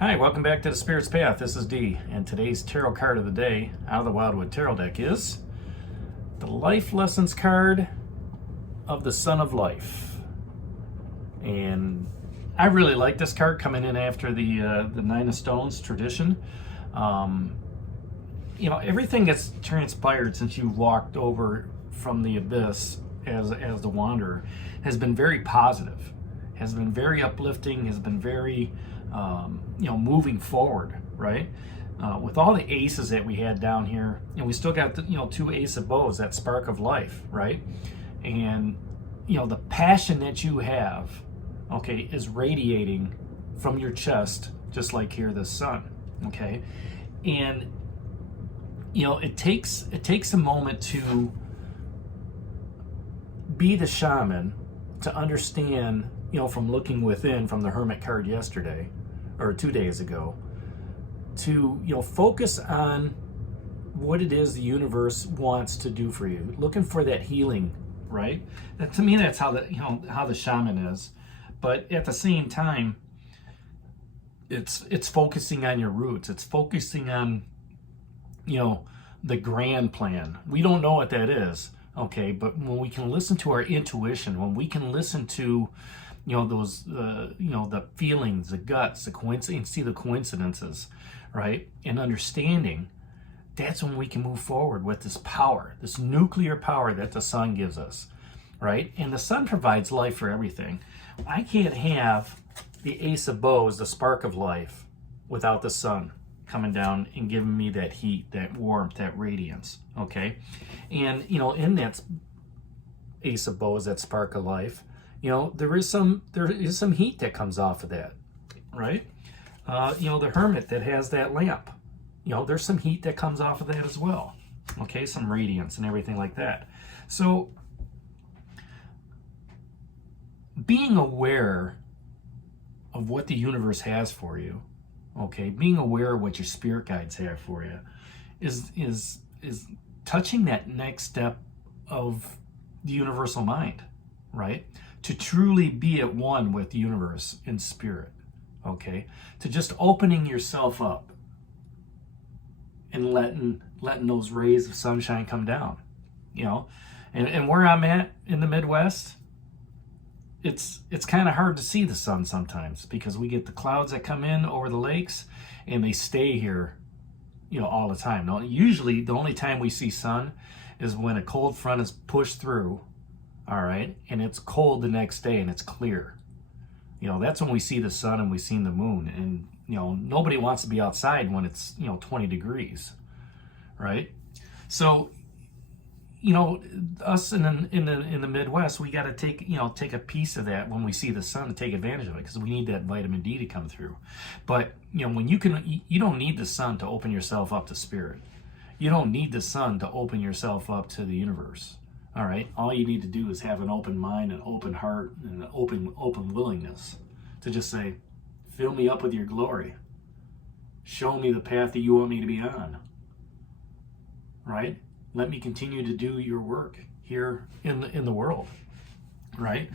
Hi, welcome back to the Spirit's Path. This is Dee, and today's tarot card of the day out of the Wildwood Tarot deck is the Life Lessons card of the Son of Life. And I really like this card coming in after the Nine of Stones tradition. Everything that's transpired since you walked over from the abyss as the Wanderer has been very positive, has been very uplifting, has been very moving forward, right? With all the aces that we had down here, and we still got the, two ace of bows, that spark of life, right? And the passion that you have, okay, is radiating from your chest, just like here, the sun, okay? And it takes a moment to be the shaman, to understand, from looking within, from the Hermit card yesterday or 2 days ago, to focus on what it is the universe wants to do for you, looking for that healing, right? And to me, that's how the shaman is. But at the same time, it's focusing on your roots. It's focusing on the grand plan. We don't know what that is, okay? But when we can listen to our intuition, when we can listen to those the feelings, the guts, the coincidence, see the coincidences, right? And understanding, that's when we can move forward with this power, this nuclear power that the sun gives us, right? And the sun provides life for everything. I can't have the ace of bows, the spark of life, without the sun coming down and giving me that heat, that warmth, that radiance, okay? And in that ace of bows, that spark of life, there is some heat that comes off of that, right? The Hermit that has that lamp, there's some heat that comes off of that as well, okay? Some radiance and everything like that. So being aware of what the universe has for you, okay, being aware of what your spirit guides have for you, is touching that next step of the universal mind, right? To truly be at one with the universe in spirit, okay? To just opening yourself up and letting those rays of sunshine come down, and where I'm at in the Midwest, it's kind of hard to see the sun sometimes because we get the clouds that come in over the lakes and they stay here, all the time. Now, usually the only time we see sun is when a cold front is pushed through, all right, and it's cold the next day and it's clear. That's when we see the sun and we see the moon. And nobody wants to be outside when it's 20 degrees, right? So us in the Midwest, we got to take a piece of that when we see the sun to take advantage of it, because we need that vitamin D to come through. But when you don't need the sun to open yourself up to spirit. You don't need the sun to open yourself up to the universe. All right, all you need to do is have an open mind, an open heart, and an open willingness to just say, fill me up with your glory. Show me the path that you want me to be on. Right? Let me continue to do your work here in the world. Right?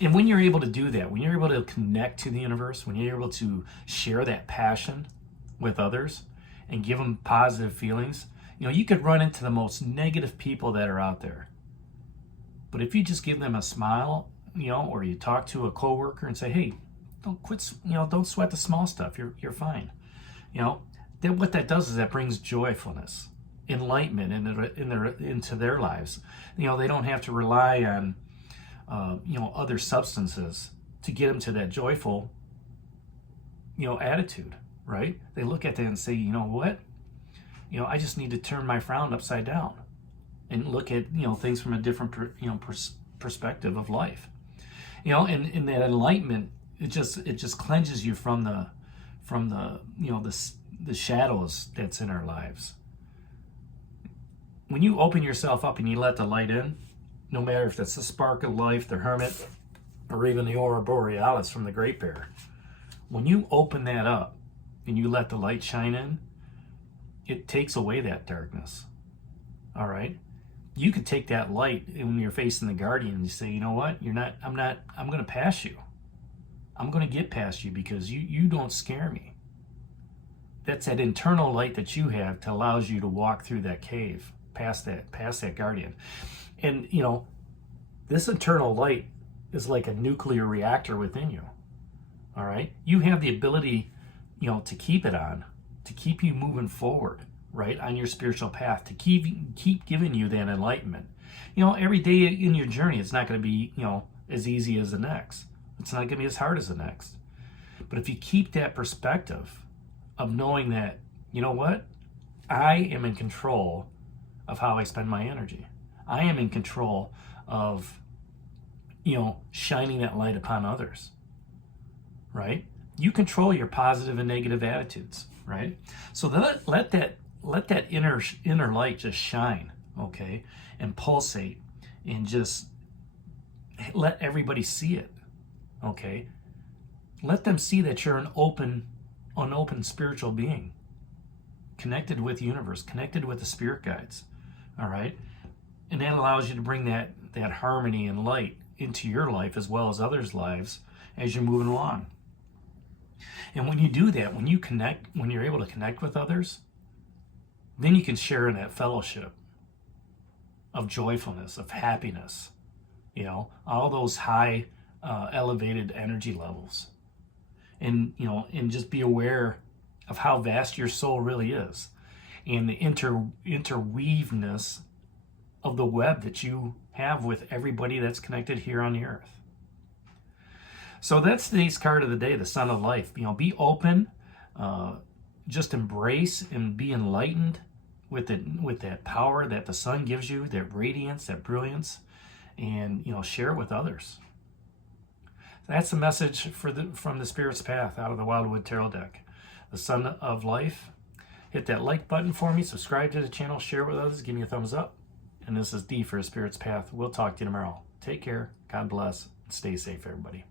And when you're able to do that, when you're able to connect to the universe, when you're able to share that passion with others and give them positive feelings, you could run into the most negative people that are out there. But if you just give them a smile, or you talk to a coworker and say, "Hey, don't sweat the small stuff. You're fine." Then what that does is that brings joyfulness, enlightenment into their lives. They don't have to rely on other substances to get them to that joyful attitude, right? They look at that and say, "You know what? I just need to turn my frown upside down and look at things from a different perspective of life." And that enlightenment, it just cleanses you from the shadows that's in our lives. When you open yourself up and you let the light in, no matter if that's the spark of life, the Hermit, or even the Aurora Borealis from the Great Bear, when you open that up and you let the light shine in, it takes away that darkness. All right? You could take that light when you're facing the Guardian and you say, "You know what? I'm going to pass you. I'm going to get past you because you don't scare me. that's that internal light that you have that allows you to walk through that cave, past that guardian. And this internal light is like a nuclear reactor within you. All right, you have the ability, to keep it on, to keep you moving forward, right, on your spiritual path, to keep giving you that enlightenment. Every day in your journey, it's not going to be, as easy as the next. It's not going to be as hard as the next. But if you keep that perspective of knowing that, what, I am in control of how I spend my energy. I am in control of, shining that light upon others, right? You control your positive and negative attitudes, right? So let that inner light just shine, okay, and pulsate, and just let everybody see it, okay? Let them see that you're an open spiritual being, connected with the universe, connected with the spirit guides, all right? And that allows you to bring that harmony and light into your life as well as others' lives as you're moving along. And when you do that, when you're able to connect with others, then you can share in that fellowship of joyfulness, of happiness, all those high elevated energy levels. And just be aware of how vast your soul really is, and the interweavedness of the web that you have with everybody that's connected here on the earth. So that's today's card of the day, the Sun of Life. Be open, just embrace and be enlightened with that power that the sun gives you, that radiance, that brilliance, and share it with others. That's the message from the Spirit's Path out of the Wildwood Tarot deck. The Sun of Life. Hit that like button for me, subscribe to the channel, share it with others, give me a thumbs up. And this is D for a Spirit's Path. We'll talk to you tomorrow. Take care, God bless, and stay safe, everybody.